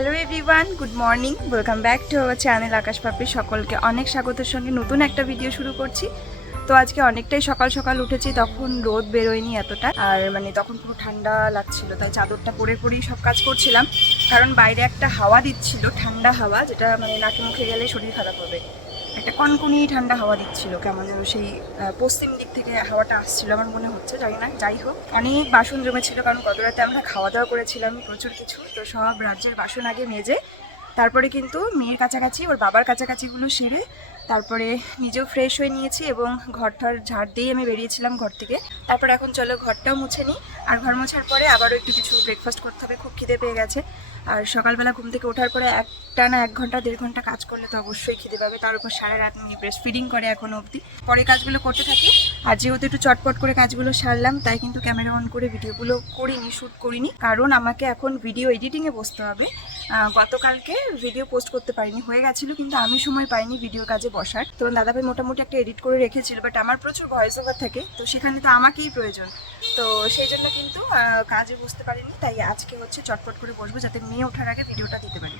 Hello everyone, good morning, welcome back to our channel Akash Papri. সকলকে অনেক স্বাগতের সঙ্গে নতুন একটা ভিডিও শুরু করছি। তো আজকে অনেকটাই সকাল সকাল উঠেছি, তখন রোদ বেরোয়নি এতটা, আর তখন পুরো ঠান্ডা লাগছিল, তাই চাদরটা পরে পরেই সব কাজ করছিলাম। কারণ বাইরে একটা হাওয়া দিচ্ছিল, ঠান্ডা হাওয়া, যেটা নাকে মুখে গেলে শরীর খারাপ হবে। একটা কনকনি ঠান্ডা হাওয়া দিচ্ছিল, কেমন যেন সেই পশ্চিম দিক থেকে হাওয়াটা আসছিল আমার মনে হচ্ছে, জানি না। যাই হোক, অনেক বাসন জমেছিল, কারণ গত রাতে আমরা খাওয়া দাওয়া করেছিলাম প্রচুর কিছু। তো সব রাজ্যের বাসন আগে মেজে তারপরে কিন্তু মেয়ের কাছাকাছি, ওর বাবার কাছাকাছিগুলো সেরে তারপরে নিজেও ফ্রেশ হয়ে নিয়েছি এবং ঘরটার ঝাড় দিয়েই আমি বেরিয়েছিলাম ঘর থেকে। তারপর এখন চলো ঘরটাও মুছে নিই, আর ঘর মোছার পরে আবারও একটু কিছু ব্রেকফাস্ট করতে হবে, খুব খিদে পেয়ে গেছে। আর সকালবেলা ঘুম থেকে ওঠার পরে টানা 1 ঘন্টা 1.5 ঘন্টা কাজ করলে তো অবশ্যই খিদে পাবে, তার উপর সারা রাত নিয়ে ব্রেস্ট ফিডিং করে এখনও অবধি। পরে কাজগুলো করতে থাকি, আর যেহেতু একটু চটপট করে কাজগুলো সারলাম, তাই কিন্তু ক্যামেরা অন করে ভিডিওগুলো করিনি, শ্যুট করিনি, কারণ আমাকে এখন ভিডিও এডিটিংয়ে বসতে হবে। গতকালকে ভিডিও পোস্ট করতে পারিনি, হয়ে গেছিলো, কিন্তু আমি সময় পাইনি ভিডিও কাজে বসার। তো দাদাভাই মোটামুটি একটা এডিট করে রেখেছিল, বাট আমার প্রচুর ভয়েস ওভার থাকে, তো সেখানে তো আমাকেই প্রয়োজন, তো সেই জন্য কিন্তু কাজে বসতে পারিনি। তাই আজকে হচ্ছে চটপট করে বসবো, যাতে মেয়ে ওঠার আগে ভিডিওটা দিতে পারি।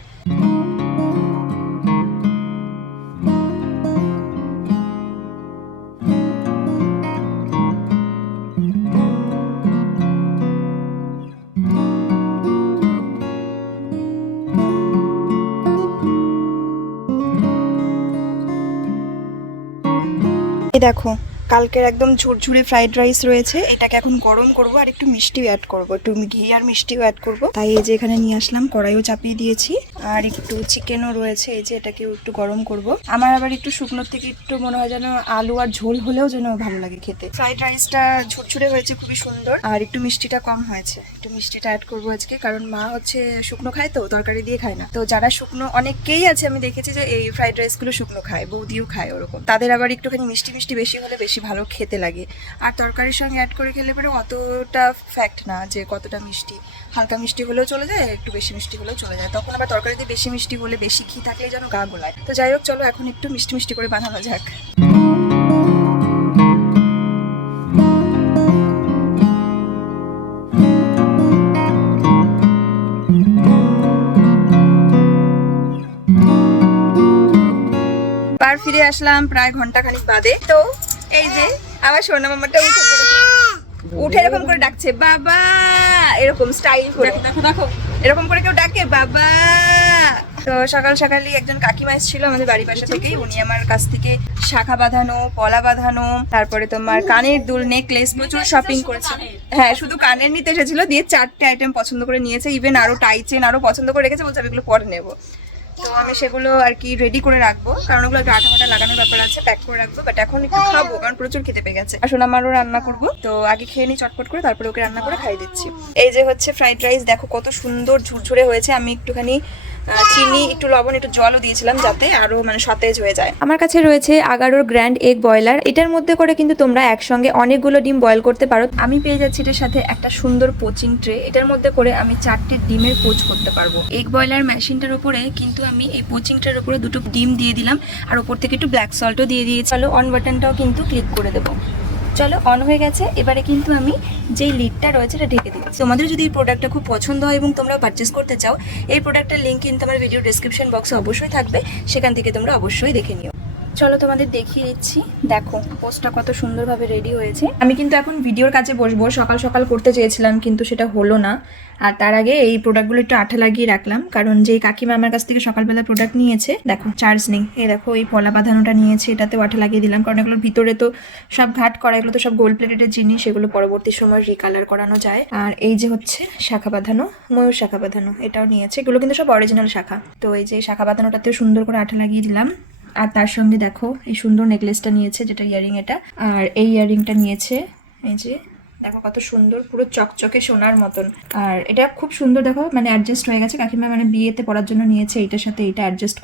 দেখো, কালকের একদম ঝুরঝুরে ফ্রাইড রাইস রয়েছে, এটাকে এখন গরম করব, আর একটু মিষ্টিও অ্যাড করব, একটু ঘি আর মিষ্টিও অ্যাড করব। তাই এই যে এখানে নিয়ে আসলাম, কড়াইও চাপিয়ে দিয়েছি, আর একটু চিকেনও রয়েছে, এই যে এটাকেও একটু গরম করব। আমার আবার একটু শুকনোর থেকে একটু মনে হয় যেন আলু আর ঝোল হলেও যেন ভালো লাগে খেতে। ফ্রাইড রাইসটা ঝুরঝুরে হয়েছে, খুবই সুন্দর, আর একটু মিষ্টিটা কম হয়েছে, একটু মিষ্টিটা অ্যাড করবো আজকে, কারণ মা হচ্ছে শুকনো খায়, তো তরকারি দিয়ে খায় না। তো যারা শুকনো, অনেকেই আছে আমি দেখেছি যে এই ফ্রাইড রাইসগুলো শুকনো খায়, বৌদিও খায় ওরকম, তাদের আবার একটুখানি মিষ্টি মিষ্টি বেশি হলে বেশি ভালো খেতে লাগে। আর তরকারির সঙ্গে অ্যাড করে খেলে পরে অতটা ফ্যাক্ট না যে কতটা মিষ্টি, হালকা মিষ্টি হলেও চলে যায়, একটু বেশি মিষ্টি হলেও চলে যায়। তখন আবার তরকারিতে বেশি মিষ্টি হলে, বেশি ঘি থাকলে যেন গা গোলায়। তো যাই হোক, চলো এখন একটু মিষ্টি মিষ্টি করে বানানো যাক। বার ফিরে আসলাম প্রায় ঘন্টাখানিক বাদে। তো এই যে আমার সোনা মামাটা উঠে পড়েছে, উঠে এরকম করে ডাকছে বাবা, এরকম স্টাইল করে, দেখো দেখো এরকম করে কেউ ডাকে বাবা। তো সকাল সকালই একজন কাকিমা এসেছিল আমাদের বাড়ির পাশে থেকেই, উনি আমার কাছ থেকে শাখা বাঁধানো, পলা বাঁধানো, তারপরে তোমার কানের দুল, নেকলেস, প্রচুর শপিং করেছে। হ্যাঁ, শুধু কানের নিতে এসেছিল, দিয়ে 4টে আইটেম পছন্দ করে নিয়েছে, ইভেন আরো টাই চেন আরো পছন্দ করে রেখেছে, বলছে আমি এগুলো পরে নেবো। তো আমি সেগুলো আর কি রেডি করে রাখবো, কারণ ওগুলো একটু আঠা লাগানোর ব্যাপার আছে, প্যাক করে রাখবো। বাট এখন একটু খাবো, কারণ প্রচুর খেতে পেয়ে গেছে। আসলে আমারও রান্না করবো, তো আগে খেয়ে নিই চটপট করে, তারপরে ওকে রান্না করে খাইয়ে দিচ্ছি। এই যে হচ্ছে ফ্রাইড রাইস, দেখো কত সুন্দর ঝুরঝুরে হয়েছে। আমি একটুখানি চিনি, একটু লবণ, একটু জলও দিয়েছিলাম, যাতে আরো সতেজ হয়ে যায়। আমার কাছে রয়েছে আগারোর গ্র্যান্ড এগ বয়লার, এটার মধ্যে করে কিন্তু তোমরা একসঙ্গে অনেকগুলো ডিম বয়েল করতে পারো। আমি পেয়ে যাচ্ছি এটার সাথে একটা সুন্দর পোচিং ট্রে, এটার মধ্যে করে আমি 4টে ডিমের পোচ করতে পারবো। এগ বয়লার মেশিনটার উপরে কিন্তু আমি এই পোচিং ট্রের উপরে 2টো ডিম দিয়ে দিলাম, আর উপর থেকে একটু ব্ল্যাক সল্টও দিয়ে দিয়েছি। চলো অন বাটনটাও কিন্তু ক্লিক করে দেবো। চলো অন হয়ে গেছে, এবারে কিন্তু আমি যেই লিডটা রয়েছে এটা ঢেকে দিচ্ছি। তোমাদের যদি এই প্রোডাক্টটা খুব পছন্দ হয় এবং তোমরা পারচেস করতে চাও, এই প্রোডাক্টের লিঙ্ক কিন্তু আমার ভিডিও ডেসক্রিপশন বক্সে অবশ্যই থাকবে, সেখান থেকে তোমরা অবশ্যই দেখে নিও। চলো তোমাদের দেখিয়ে দিচ্ছি, দেখো পোস্টটা কত সুন্দরভাবে রেডি হয়েছে। আমি কিন্তু এখন ভিডিওর কাছে বসবো, সকাল সকাল করতে চেয়েছিলাম কিন্তু সেটা হলো না। আর তার আগে এই প্রোডাক্টগুলো একটু আঠা লাগিয়ে রাখলাম, কারণ যেই কাকিমা আমার কাছ থেকে সকালবেলা প্রোডাক্ট নিয়েছে, দেখো চার্জ নেই, এই দেখো এই পলা বাঁধানোটা নিয়েছে, এটাতেও আঠা লাগিয়ে দিলাম, কারণ এগুলোর ভিতরে তো সব ঘাট করা, এগুলো তো সব গোল্ড প্লেটেড জিনিস, সেগুলো পরবর্তী সময় রিকালার করানো যায়। আর এই যে হচ্ছে শাখা বাঁধানো, ময়ূর শাখা বাঁধানো, এটাও নিয়েছে, এগুলো কিন্তু সব অরিজিনাল শাখা। তো এই যে শাখা বাঁধানোটাতেও সুন্দর করে আঠা লাগিয়ে দিলাম। আর তার সঙ্গে দেখো এই সুন্দর নেকলেসটা নিয়েছে, যেটা ইয়ারিং, এটা, আর এই ইয়ারিংটা নিয়েছে, এই যে দেখো কত সুন্দর, পুরো চকচকে সোনার মতন। আর এটা খুব সুন্দর, দেখো অ্যাডজাস্ট হয়ে গেছে, কাকিমা বিয়েতে পরার জন্য নিয়েছে, এইটার সাথে এইটা অ্যাডজাস্ট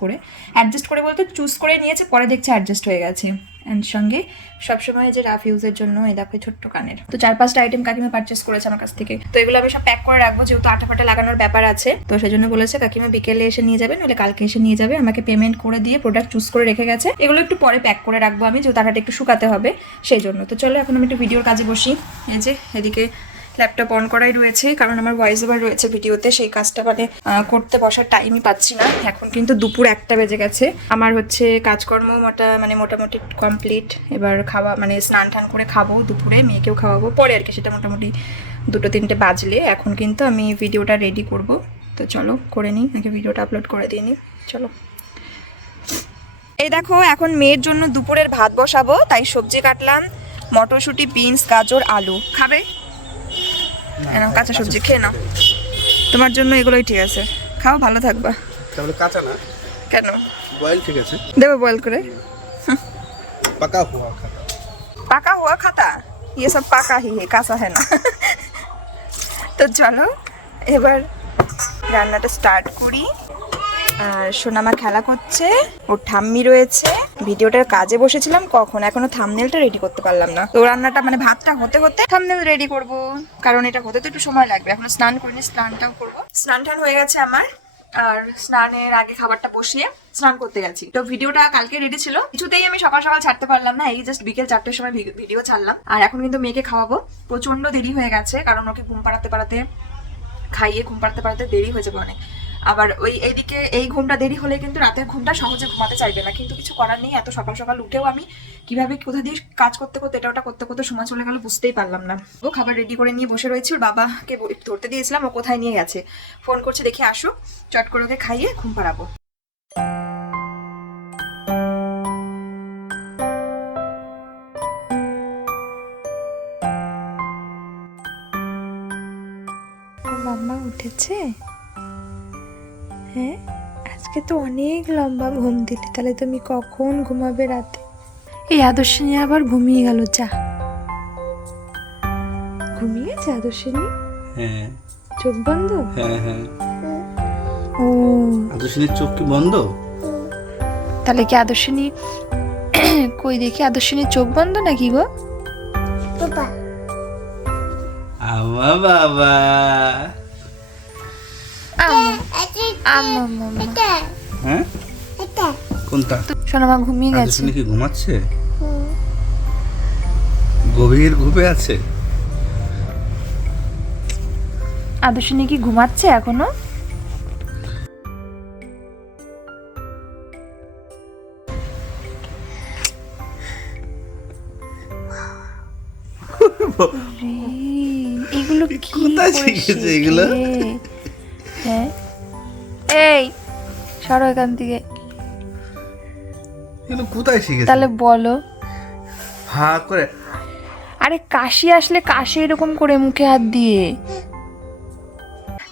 করে বলতে চুজ করে নিয়েছে, পরে দেখছে অ্যাডজাস্ট হয়ে গেছে। অ্যান্ড সঙ্গে সবসময় যে রাফ ইউজের জন্য এই দেখো ছোট্ট কানের। তো 4-5টা আইটেম কাকিমা পারচেস করেছে আমার কাছ থেকে, তো এগুলো আমি সব প্যাক করে রাখবো, যেহেতু আঠা ফাটা লাগানোর ব্যাপার আছে। তো সেই জন্য বলেছে কাকিমা বিকেলে এসে নিয়ে যাবে, নাহলে কালকে এসে নিয়ে যাবে। আমাকে পেমেন্ট করে দিয়ে প্রোডাক্ট চুজ করে রেখে গেছে, এগুলো একটু পরে প্যাক করে রাখবো আমি, যেহেতু আঠাটা একটু শুকাতে হবে সেই জন্য। তো চলো এখন আমি একটু ভিডিওর কাজে বসি। এই যে এদিকে ল্যাপটপ অন করাই রয়েছে, কারণ আমার ভয়েস ওভার রয়েছে ভিডিওতে, সেই কাজটা মানে করতে বসার টাইমই পাচ্ছি না। এখন কিন্তু দুপুর 1টা বেজে গেছে। আমার হচ্ছে কাজকর্ম মোটামুটি কমপ্লিট। এবার খাওয়া মানে স্নান টান করে খাবো দুপুরে, মেয়েকেও খাওয়াবো পরে আর কি, সেটা মোটামুটি 2-3টে বাজলে। এখন কিন্তু আমি ভিডিওটা রেডি করব, তো চলো করে নিই, আগে ভিডিওটা আপলোড করে দিয়ে নিই, চলো। এই দেখো এখন মেয়ের জন্য দুপুরের ভাত বসাবো, তাই সবজি কাটলাম, মটরশুঁটি, বিনস, গাজর, আলু। খাবে? নাও কাঁচা সবজি খেয়ে নাও, তোমার জন্য এগুলোই ঠিক আছে, খাও ভালো থাকবা। তাহলে কাঁচা না কেন? বয়েল ঠিক আছে, দেবো বয়েল করে। পাকা হুয়া খাতা, পাকা হুয়া খাতা, ये सब পাকা ही है, কাঁচা है না। তো চলো এবার রান্নাটা স্টার্ট করি। আর সোনামা খেলা করছে, ওর ঠাম্মি রয়েছে। ভিডিওটার কাজে বসেছিলাম কখন, এখনো থাম্বনেলটা রেডি করতে পারলাম না। তো রান্নাটা মানে ভাতটা হতে হতে থাম্বনেল রেডি করব, কারণ এটা হতে তো একটু সময় লাগবে। এখনো স্নান করিনি, স্নানটাও করবো। স্নান টান হয়ে গেছে আমার, আর স্নানের আগে খাবারটা বসিয়ে স্নান করতে গেছি। তো ভিডিওটা কালকে রেডি ছিল, কিছুতেই আমি সকাল সকাল ছাড়তে পারলাম না, এই জাস্ট বিকেল 4টের সময় ভিডিও ছাড়লাম। আর এখন কিন্তু মেয়েকে খাওয়াবো, প্রচন্ড দেরি হয়ে গেছে, কারণ ওকে ঘুম পাড়াতে খাইয়ে ঘুম পাড়াতে দেরি হয়ে যাবে অনেক। আবার এইদিকে এই ঘুমটা দেরি হলে কিন্তু রাতের ঘুমটা সহজে ঘুমাতে চাইবে না, কিন্তু কিছু করার নেই। এত সকাল সকাল উঠেও আমি কিভাবে কোথা দিয়ে কাজ করতে এটা ওটা করতে সময় চলে গেল বুঝতেই পারলাম না। ও খাবার রেডি করে নিয়ে বসে রয়েছে, ওর বাবাকে ধরতে দিয়েছিলাম, ও কোথায় নিয়ে গেছে, ফোন করছে, দেখে আসো, চট করে ওকে খাইয়ে ঘুম পাড়াবো। মাম্মা উঠেছে? হ্যাঁ, আজকে তো অনেক লম্বা ঘুম দিলি, তাহলে তুমি কখন ঘুমাবে রাতে? এই আদর্শিনী আবার ঘুমিয়ে গেল, যা ঘুমিয়েছে আদর্শিনী। হ্যাঁ চোখ বন্ধ? হ্যাঁ হ্যাঁ। ও আদর্শিনীর চোখ কি বন্ধ? তাহলে কি আদর্শিনী কই দেখি, আদর্শিনীর চোখ বন্ধ নাকি গো? আমা বাবা, হ্যাঁ কোনটা? সোনামা ঘুমিয়ে গেছে। আদর্শিনী কি ঘুমাচ্ছে? গভীর ঘুমে আছে। আদর্শিনী কি ঘুমাচ্ছে এখনো? এগুলো কি কোথায় শিখেছে এগুলো? হ্যাঁ, এই সরো এখান থেকে। এগুলো কোথায় শিখেছে? তাহলে বলো। হা করে, আরে কাশি আসলে কাশি এরকম করে মুখে হাত দিয়ে।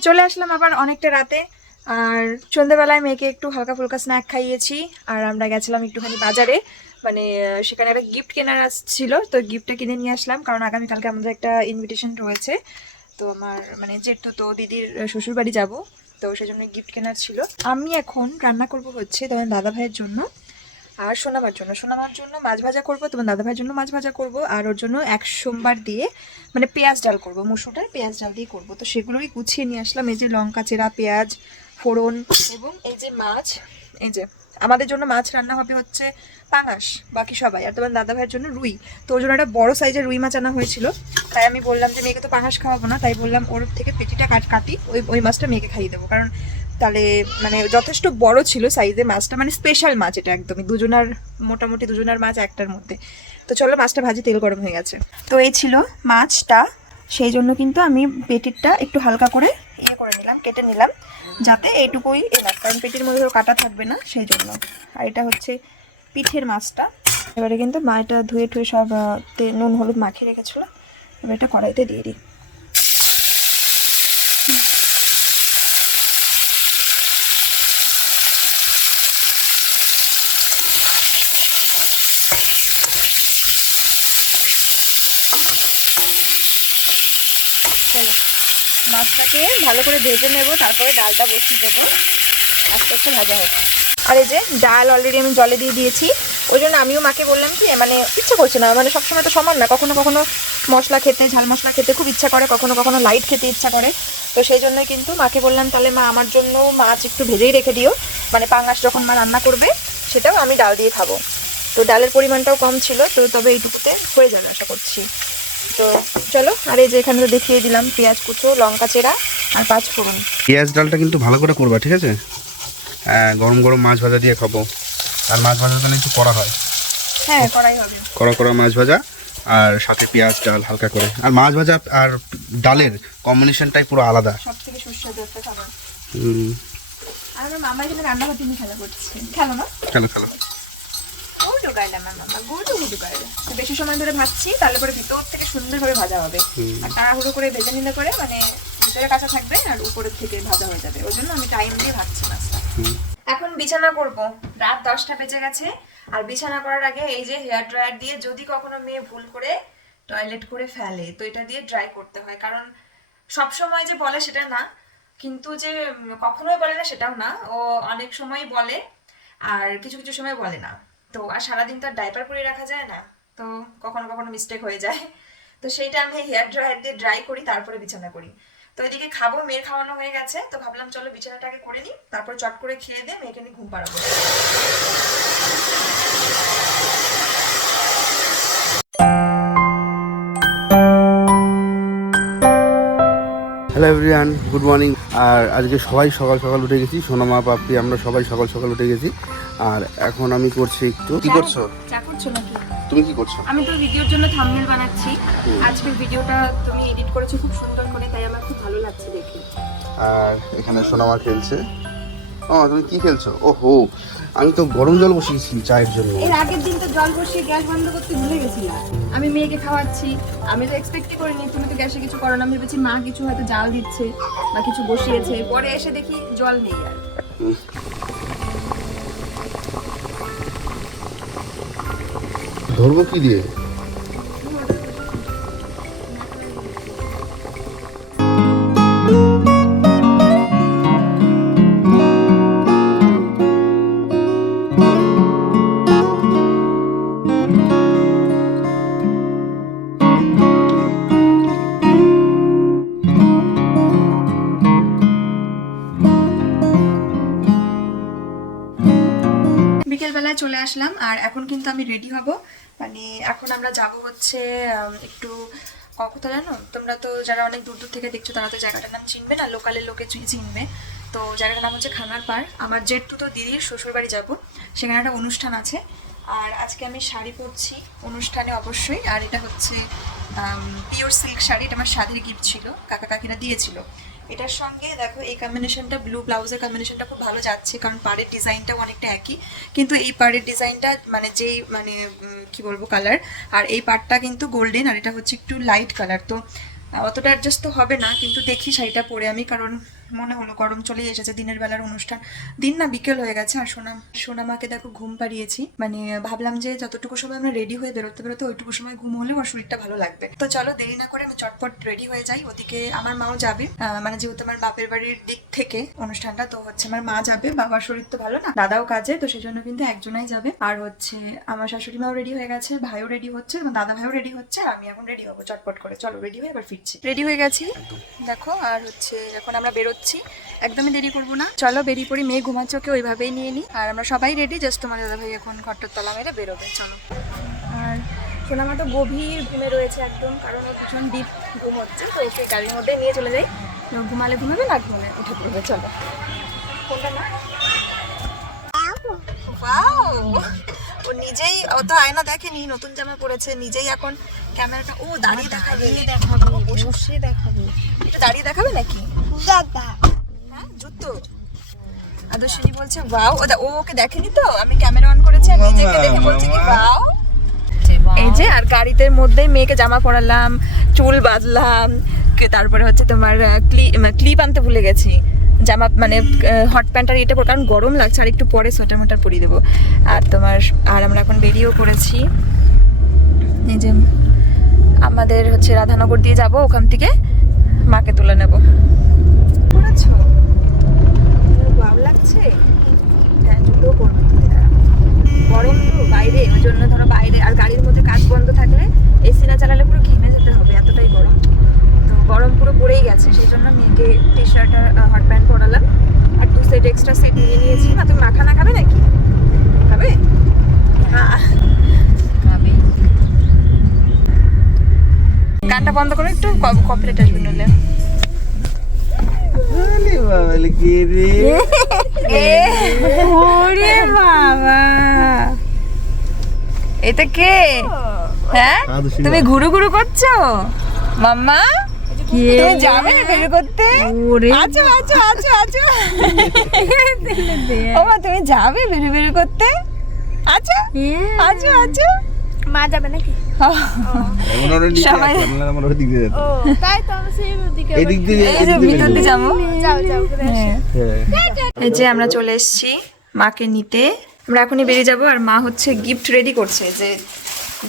চলে আসলাম আবার অনেকটা রাতে, আর সন্ধ্যাবেলায় মেয়েকে একটু হালকা ফুলকা স্ন্যাক খাইয়েছি। আর আমরা গেছিলাম একটুখানি বাজারে, মানে সেখানে একটা গিফট কেনার ছিল, তো গিফটটা কিনে নিয়ে আসলাম, কারণ আগামীকালকে আমাদের একটা ইনভিটেশন রয়েছে। তো আমার মানে যেহেতু তো দিদির শ্বশুর বাড়ি যাবো, তো সেই জন্য গিফট কেনার ছিল। আমি এখন রান্না করব হচ্ছে তোমার দাদা ভাইয়ের জন্য আর সোনামার জন্য মাছ ভাজা করবো, তোমার দাদা ভাইয়ের জন্য মাছ ভাজা করবো, আর ওর জন্য এক সোমবার দিয়ে মানে পেঁয়াজ ডাল করবো, মুসুরটার পেঁয়াজ ডাল দিয়ে করবো। তো সেগুলোই গুছিয়ে নিয়ে আসলাম। এই যে লঙ্কা চেরা, পেঁয়াজ ফোড়ন, এবং এই যে মাছ। এই যে আমাদের জন্য মাছ রান্না হবে হচ্ছে পাঙাশ, বাকি সবাই, আর তোমার দাদা ভাইয়ের জন্য রুই। তো ওর জন্য একটা বড় সাইজের রুই মাছ আনা হয়েছিল, তাই আমি বললাম যে মেয়েকে তো পাঙাশ খাওয়াবো না, তাই বললাম ওর থেকে পেটিটা কাটি, ওই মাছটা মেয়েকে খাইয়ে দেবো, কারণ তাহলে মানে যথেষ্ট বড় ছিল সাইজে মাছটা, মানে স্পেশাল মাছ এটা একদমই, মোটামুটি দুজনার মাছ একটার মধ্যে। তো চলো মাছটা ভাজি, তেল গরম হয়ে গেছে। তো এই ছিল মাছটা, সেই জন্য কিন্তু আমি পেটিরটা একটু হালকা করে করে নিলাম, কেটে নিলাম, যাতে এইটুকুই এনাফ, কারণ পেটির মধ্যে কাটা থাকবে না সেই জন্য। আর এটা হচ্ছে পিঠের মাছটা। এবারে কিন্তু মা এটা ধুয়ে টুয়ে সব নুন হলুদ মাখিয়ে রেখেছিলো, এবার এটা কড়াইতে দিয়ে দিই। মাছটাকে ভালো করে ভেজে নেব, তারপরে ডালটা বসিয়ে দেবো, আস্তে আস্তে ভাজা হোক। আর এই যে ডাল অলরেডি আমি জলে দিয়ে দিয়েছি, ওই জন্য আমিও মাকে বললাম কি মানে ইচ্ছা করছে না, মানে সবসময় তো সমান না, কখনো কখনো মশলা খেতে, ঝাল মশলা খেতে খুব ইচ্ছা করে, কখনো কখনো লাইট খেতে ইচ্ছা করে। তো সেই জন্যই কিন্তু মাকে বললাম তাহলে মা আমার জন্য মাছ একটু ভেজেই রেখে দিও, মানে পাঙাশ যখন মা রান্না করবে সেটাও আমি ডাল দিয়ে খাবো। তো ডালের পরিমাণটাও কম ছিল, তো তবে এইটুকুতে হয়ে যাবে আশা করছি। তো চলো, আর এই যে এখানে তো দেখিয়ে দিলাম পেঁয়াজ কুচো, লঙ্কা চেরা আর 5 ফোড়ন। পেঁয়াজ ডালটা কিন্তু ভালো করে করবা, ঠিক আছে? হ্যাঁ, গরম গরম মাছ ভাজা দিয়ে খাবো। আর মাছ ভাজা তাহলে একটু করা হয়, হ্যাঁ করাই হবে। কড়া কড়া মাছ ভাজা আর সাথে পেঁয়াজ ডাল হালকা করে। আর মাছ ভাজা আর ডালের কম্বিনেশনটাই পুরো আলাদা। সব থেকে সুস্বাদু একটা খাবার। হুম, আর আমার মামা এখানে রান্না করতে নিয়ে খেলা করছে, খেলো না? খেলো খেলো। গুডু গাইলা মামা, গুডু গাইলা। বেশি সময় ধরে ভাজছি, তাহলে পরে ভিতর থেকে সুন্দরভাবে ভাজা হবে। আর তাড়াহুড়ো করে ভেজে নিলে করে মানে ভিতরে কাঁচা থাকবে আর উপরের থেকে ভাজা হয়ে যাবে। ওই জন্য আমি টাইম দিয়ে ভাজছি মাছটা। এখন বিছানা করব, রাত 10টা বেজে গেছে। আর বিছানা করার আগে এই যে হেয়ার ড্রায়ার দিয়ে যদি কখনো মেয়ে ভুল করে টয়লেট করে ফেলে, তো এটা দিয়ে ড্রাই করতে হয়। কারণ সব সময় যে বলে সেটা না, কিন্তু যে কখনোই বলে না সেটাও না, ও অনেক সময় বলে আর কিছু কিছু সময় বলে না। তো আর সারাদিন তো আর ডাইপার পরে রাখা যায় না, তো কখনো কখনো মিস্টেক হয়ে যায়। তো সেইটা আমি হেয়ার ড্রায়ার দিয়ে ড্রাই করি, তারপরে বিছানা করি। তো এদিকে খাবো, মেয়ের খাওয়ানো হয়ে গেছে, তো ভাবলাম চলো বিছানাটাকে করে নিই, তারপর চট করে খেয়ে দিয়ে মেয়েকে নিয়ে ঘুম পাড়াবো। Hello everyone, good morning. আর আজকে সবাই সকাল সকাল উঠে গেছি, সোনামা পাপড়ি আমরা সবাই সকাল সকাল উঠে গেছি। আর এখন আমি করছি একটু। কি করছো? চা করছো নাকি? তুমি কি করছো? আমি তো ভিডিওর জন্য থাম্বনেল বানাচ্ছি। আজকের ভিডিওটা তুমি এডিট করেছো খুব সুন্দর করে, তাই আমার খুব ভালো লাগছে দেখে। আর এখানে সোনামা খেলছে। ও, তুমি কি খেলছো? ওহো, আমি তো গরম জল বসিয়েছি চায়ের জন্য। এর আগের দিন তো জল বসিয়ে গ্যাস বন্ধ করতে ভুলে গেছিলাম। আমি মেয়েকে খাওয়াচ্ছি, আমি তো এক্সপেক্টই করিনি তুমি তো গ্যাসে কিছু করো না। আমি ভেবেছি মা কিছু হয়তো জাল দিচ্ছে বা কিছু বসিয়েছে, পরে এসে দেখি জল নেই আর। ধরবো কি দিয়ে? বিকেলবেলায় চলে আসলাম আর এখন কিন্তু আমি রেডি হব। মানে এখন আমরা যাব হচ্ছে একটু কোথায় জানো, তোমরা তো যারা অনেক দূর দূর থেকে দেখছো তারা তো জায়গাটার নাম চিনবে না, লোকালের লোকে চিনবে। তো জায়গাটার নাম হচ্ছে খানার পাড়। আমার জেঠু তো দিদির শ্বশুরবাড়ি যাব, সেখানে একটা অনুষ্ঠান আছে। আর আজকে আমি শাড়ি পরছি অনুষ্ঠানে অবশ্যই। আর এটা হচ্ছে পিওর সিল্ক শাড়ি, এটা আমার শাড়ির গিফট ছিল, কাকা কাকিরা দিয়েছিল। এটার সঙ্গে দেখো এই কম্বিনেশনটা, ব্লু ব্লাউজের কম্বিনেশনটা খুব ভালো যাচ্ছে, কারণ পাড়ের ডিজাইনটাও অনেকটা একই। কিন্তু এই পাড়ের ডিজাইনটা মানে যেই মানে কি বলবো কালার, আর এই পাড়টা কিন্তু গোল্ডেন আর এটা হচ্ছে একটু লাইট কালার। তো অতটা অ্যাডজাস্ট তো হবে না, কিন্তু দেখি শাড়িটা পরে আমি, কারণ মনে হলো গরম চলেই এসেছে, দিনের বেলার অনুষ্ঠান, দিন না বিকেল হয়ে গেছে। আর সোনামাকে দেখো ঘুম পাড়িয়েছি, মানে ভাবলাম যে যতটুকু সময় আমরা রেডি হয়ে বেরোতে বেরোতে ওইটুকু সময় ঘুম হলেও ওর শরীরটা ভালো লাগবে। তো চলো দেরি না করে আমি চটপট রেডি হয়ে যাই। ওদিকে আমার মাও যাবে, মানে যেহেতু আমার বাপের বাড়ির দিক থেকে অনুষ্ঠানটা, তো হচ্ছে আমার মা যাবে, বাবার শরীর তো ভালো না, দাদাও কাজে, তো সেই জন্য কিন্তু একজনাই যাবে। আর হচ্ছে আমার শাশুড়ি মাও রেডি হয়ে গেছে, ভাইও রেডি হচ্ছে, দাদা ভাইও রেডি হচ্ছে, আর আমি এখন রেডি হবো চটপট করে। চলো রেডি হয়ে এবার ফিরছি। রেডি হয়ে গেছি দেখো। আর হচ্ছে এখন আমরা বেরোচ্ছি, একদমই দেরি করবো না, চলো বেরিয়ে পড়ি। মেয়ে ঘুমাচ্ছে, ওকে ওইভাবেই নিয়ে নিই। আর আমরা সবাই রেডি, জাস্ট তোমার দাদা ভাই এখন ঘরটার তলা মেরে বেরোবে। চলো। আর সোনামা তো গভীর ঘুমে রয়েছে একদম, কারণ ওর ভীষণ ডিপ ঘুম হচ্ছে, তো ওকে গাড়ির মধ্যে নিয়ে চলে যাই, ঘুমালে ঘুমাবে না ঘুমে উঠে পড়বে। চলো। কোনটা না, ও নিজেই, ও তো আয়না দেখেনি, নতুন জামা পরেছে, নিজেই এখন ক্যামেরাটা ও দাঁড়িয়ে দেখাবে, বসে দেখাবে। এটা দাঁড়িয়ে দেখাবে নাকি? হ্যাঁ, জুতো। আদর্শিনী বলছে ওয়াও, ও ওকে দেখেনি তো, আমি ক্যামেরা অন করেছি আর নিজেকে দেখে বলছে কি ওয়াও। এই যে, আর গাড়িতে মধ্যেই মেয়েকে জামা পরালাম, চুল বাঁধলাম, তারপরে হচ্ছে তোমার ক্লিপ আনতে ভুলে গেছি, জামা মানে হট প্যান্ট আর এটা, কারণ গরম লাগছে, আর একটু পরে সোয়েটার মোটার পরিয়ে দেবো। আর তোমার আর আমরা এখন বেরিয়েও করেছি, এই যে আমাদের হচ্ছে রাধানগর দিয়ে যাব, ওখান থেকে মাকে তুলে নেব। করেছো ভালো লাগছে? হ্যাঁ, জুতো করবো, গরম তো বাইরে, ওই জন্য ধরো বাইরে, আর গাড়ির মধ্যে কাজ বন্ধ থাকলে এসি না চালালে পুরো ঘেমে যেতে হবে, এতটাই গরম। তো গরম পুরো পড়েই গেছে, সেই জন্য মেয়েকে টি শার্ট আর হট প্যান্ট পরালাম, আর 2 সেট এক্সট্রা সেট নিয়ে নিয়েছি। না তুমি মাখানা খাবে নাকি? খাবে? হ্যাঁ খাবে। গানটা বন্ধ করো একটু, কপিরাইট আসবে নইলে। ওরে বাবা, এটা কে? হ্যাঁ তুমি ঘুরু ঘুরু করছো মাম্মা? তুমি যাবে বের করতে? আচ্ছা আচ্ছা আচ্ছা আচ্ছা ও মা, তুমি যাবে বের বের করতে? আচ্ছা আচ্ছা আচ্ছা, মা যাবে নাকি? সবাই তাই তো আমি সেই দিকে এই যে ভিতর দিয়ে যাবো। যাও যাও করে আসি। এই যে আমরা চলে এসেছি মাকে নিতে, আমরা এখনই বেরিয়ে যাব। আর মা হচ্ছে গিফট রেডি করছে, যে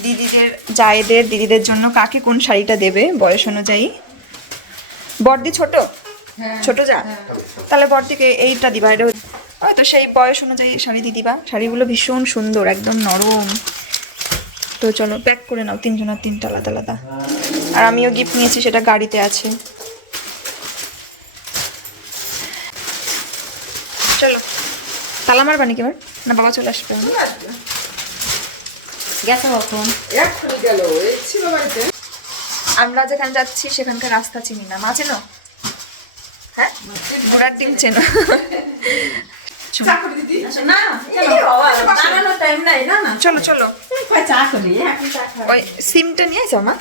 দিদিদের জায়েদের দিদিদের জন্য কাকে কোন শাড়িটা দেবে বয়স অনুযায়ী। বড়দি ছোট, ছোট যা, তাহলে বড়দিকে এইটা দিবা। এটা হয়তো সেই বয়স অনুযায়ী শাড়ি দিয়ে দিবা। শাড়িগুলো ভীষণ সুন্দর, একদম নরম। তো চলো প্যাক করে নাও, তিনজনের তিনটা আলাদা আলাদা। আর আমিও গিফট নিয়েছি, সেটা গাড়িতে আছে। চলো তালা মারবা নাকি এবার? না বাবা চলে আসবে? গেছে কখন? আমরা যেখানে যাচ্ছি সেখানকার রাস্তা চিনি না। মা চেনো? হ্যাঁ, ঘোড়ার ডিম চেনো? চলো চলো, ওই সিমটা নিয়ে যাও মা।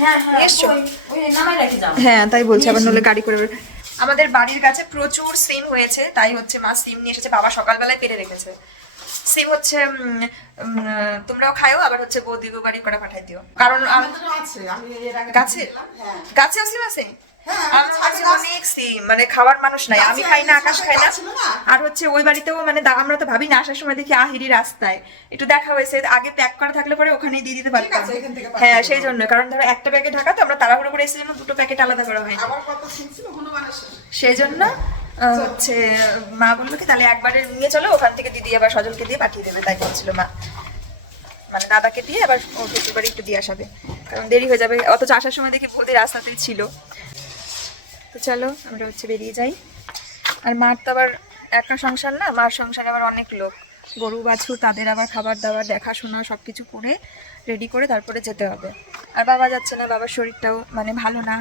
হ্যাঁ এসছো? হ্যাঁ তাই বলছে, আবার নলে গাড়ি করে। আমাদের বাড়ির কাছে প্রচুর সিম হয়েছে, তাই হচ্ছে মা সিম নিয়ে এসেছে। বাবা সকালবেলায় পেরে রেখেছে সিম। হচ্ছে তোমরাও খায়ও, আবার হচ্ছে বৌদিগো বাড়ি করে পাঠাই দিও। কারণ গাছে গাছেও সিম আছে। আমার কাছে অনেক সিম, মানে খাওয়ার মানুষ নাই। আমি খাই না, আকাশ খাই না। আর হচ্ছে ওই বাড়িতেও মানে আমরা তো ভাবি না, আসার সময় দেখি আহিরি রাস্তায় একটু দেখা হয়েছে। আগে প্যাক করা থাকলে পরে ওখানেই দিয়ে দিতে পারতাম। হ্যাঁ সেই জন্য, কারণ ধরো একটা প্যাকেট ঢাকা, তো আমরা তাড়াহুড়ো করে এসেছি জন্য দুটো প্যাকেট আলাদা করা হয়। সেই জন্য হচ্ছে মা বললো কি তাহলে একবারে নিয়ে চলো, ওখান থেকে দিদি আবার সজলকে দিয়ে পাঠিয়ে দেবে। তাই বলছিল মা, মানে দাদাকে দিয়ে আবার ওর শ্বশুর বাড়ি একটু দিয়ে আসাবে, কারণ দেরি হয়ে যাবে। অথচ আসার সময় দেখি বৌদি রাস্তাতেই ছিল। তো চলো আমরা হচ্ছে বেরিয়ে যাই। আর মার তো আবার একা সংসার না, মার সংসারে আবার অনেক লোক, গরু বাছুর, তাদের আবার খাবার দাবার দেখাশোনা সব কিছু করে রেডি করে তারপরে যেতে হবে। আর বাবা যাচ্ছে না, বাবার শরীরটাও মানে ভালো না।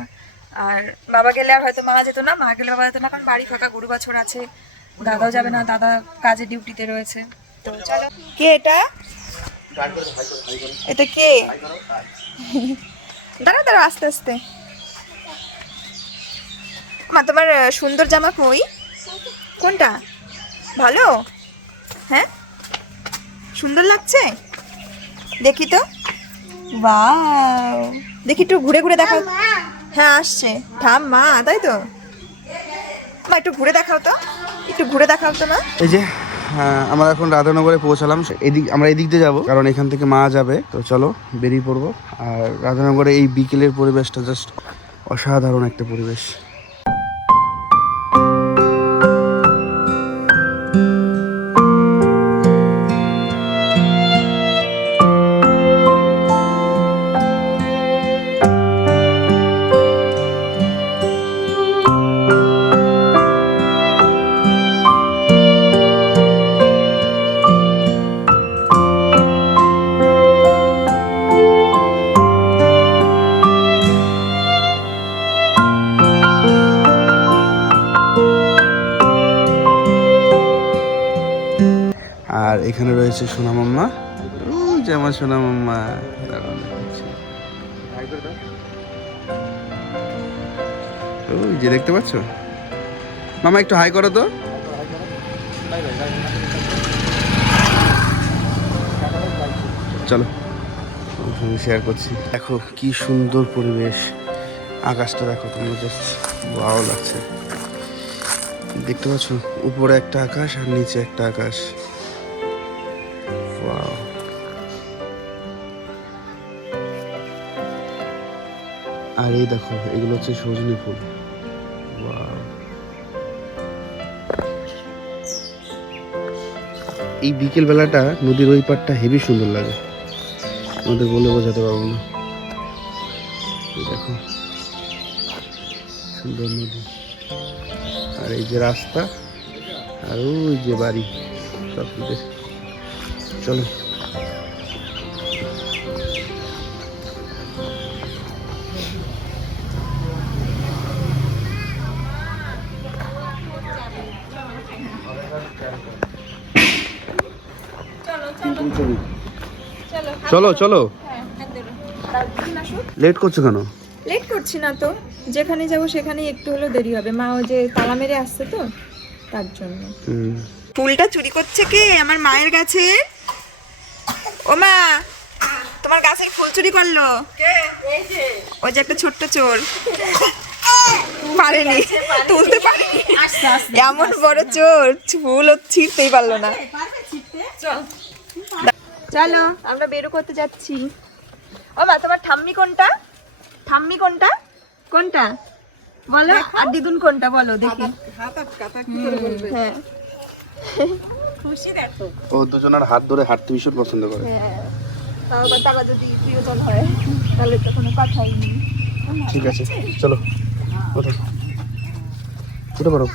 আর বাবা গেলে আর হয়তো মা যেত না, মা গেলে বাবা যেত না, কারণ বাড়ি ফাঁকা, গরু বাছুর আছে। দাদাও যাবে না, দাদা কাজে ডিউটিতে রয়েছে। তো চলো। কে এটা? এটা কে? দাঁড়া দাঁড়া, আস্তে আস্তে। মা তোমার সুন্দর জামা কই? কোনটা ভালো? হ্যাঁ সুন্দর লাগছে, দেখি তো। বাও, দেখি একটু ঘুরে ঘুরে দেখাও। হ্যাঁ আসছে, থাম মা, তাই তো। মা একটু ঘুরে দেখাও তো, একটু ঘুরে দেখাও তো মা। এই যে আমরা এখন রাধানগরে পৌঁছালাম। আমরা এদিক দিয়ে যাবো, কারণ এখান থেকে মা যাবে। তো চলো বেরিয়ে পড়বো। আর রাধানগরে এই বিকেলের পরিবেশটা জাস্ট অসাধারণ একটা পরিবেশ। আর এখানে রয়েছে সোনা মাম্মা, ওই যে আমার সোনা মাম্মা। ওই যে দেখতে পাচ্ছ মামা, একটু হাই করো তো। চলো শেয়ার করছি। দেখো কি সুন্দর পরিবেশ, আকাশটা দেখো তোমরা, জাস্ট ভালো লাগছে। দেখতে পাচ্ছ উপরে একটা আকাশ আর নিচে একটা আকাশ। Wow. আর এই দেখো এগুলো হচ্ছে সজনী ফুল। Wow. এই বিকেল বেলাটা নদীর ওই পাড়টা হেবি সুন্দর লাগে, আমাদের বলে বোঝাতে পারবো না। এই দেখো সুন্দর নদী, আর এই যে রাস্তা, আর ওই যে বাড়ি, সব কিছু। চলো ছবি। চলো চলো চলো, হ্যাঁ হাত ধরো। আর দুজন আসুক। লেট করছো কেন? লেট করছি না তো, যেখানে যাবো সেখানেই একটু হলেও দেরি হবে, মা ওই যে তালা মেরে আসছে তো তার জন্য। ফুলটা চুরি করছে কে? আমার মায়ের গাছে। ও মা, তোমার গাছের ফুল চুরি করলো ওই যে একটা ছোট্ট চোর। পারেনি, তুলতে পারেনি, এমন বড় চোর ফুল ও ছিঁড়তেই পারলো না। চলো আমরা বেরো করতে যাচ্ছি। ও মা, তোমার ঠাম্মি কোনটা? ঠাম্মি কোনটা? কোনটা বলো, আর দিদুন কোনটা বলো দেখি। হ্যাঁ খুশি দেখো। ও দুজনের হাত ধরে হাঁটতে ভীষণ পছন্দ করে। হ্যাঁ, তাও আবার তারা যদি প্রিয়জন হয় তাহলে তো কোনো কথাই নেই। ঠিক আছে চলো, ওঠো, উঠে পড়ো।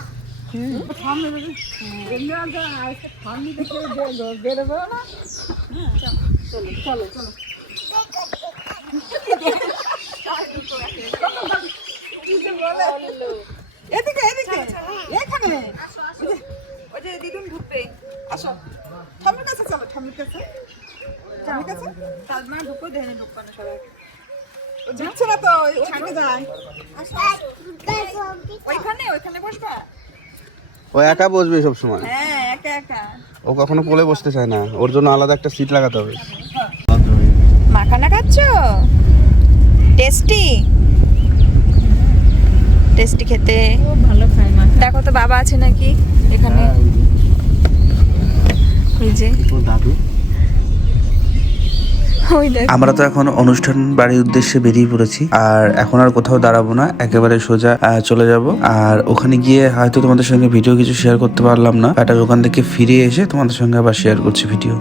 এদিকে এদিকে এখানে ওই যে দিদুন ঢুকবে। আসো ঠাম্মির কাছে, চলো ঠাম্মির কাছে, ঠাম্মির কাছে। তার মা ঢুকো, দেহে ঢুকবো না সবাই। ও ঢুকছে না তো, ওইখানে যায়। ওইখানে ওইখানে বসবা। ও একা বসবে সব সময়, হ্যাঁ একা একা। ও কখনো কোলে বসতে চায় না, ওর জন্য আলাদা একটা সিট লাগাতে হবে। মাখানা খাচ্ছ? টেস্টি টেস্টি খেতে ভালো খায় মা। দেখো তো বাবা আছে নাকি এখানে। ওই যে দাদু। ওই দেখো। আমরা তো এখন অনুষ্ঠান বাড়ির উদ্দেশ্যে বেরিয়ে পড়েছি, আর এখন আর কোথাও দাঁড়াবো না, একেবারে সোজা চলে যাব। আর ওখানে গিয়ে হয়তো তোমাদের সঙ্গে ভিডিও কিছু শেয়ার করতে পারলাম না, বাট ওখান থেকে ফিরে এসে তোমাদের সঙ্গে আবার শেয়ার করছি ভিডিও।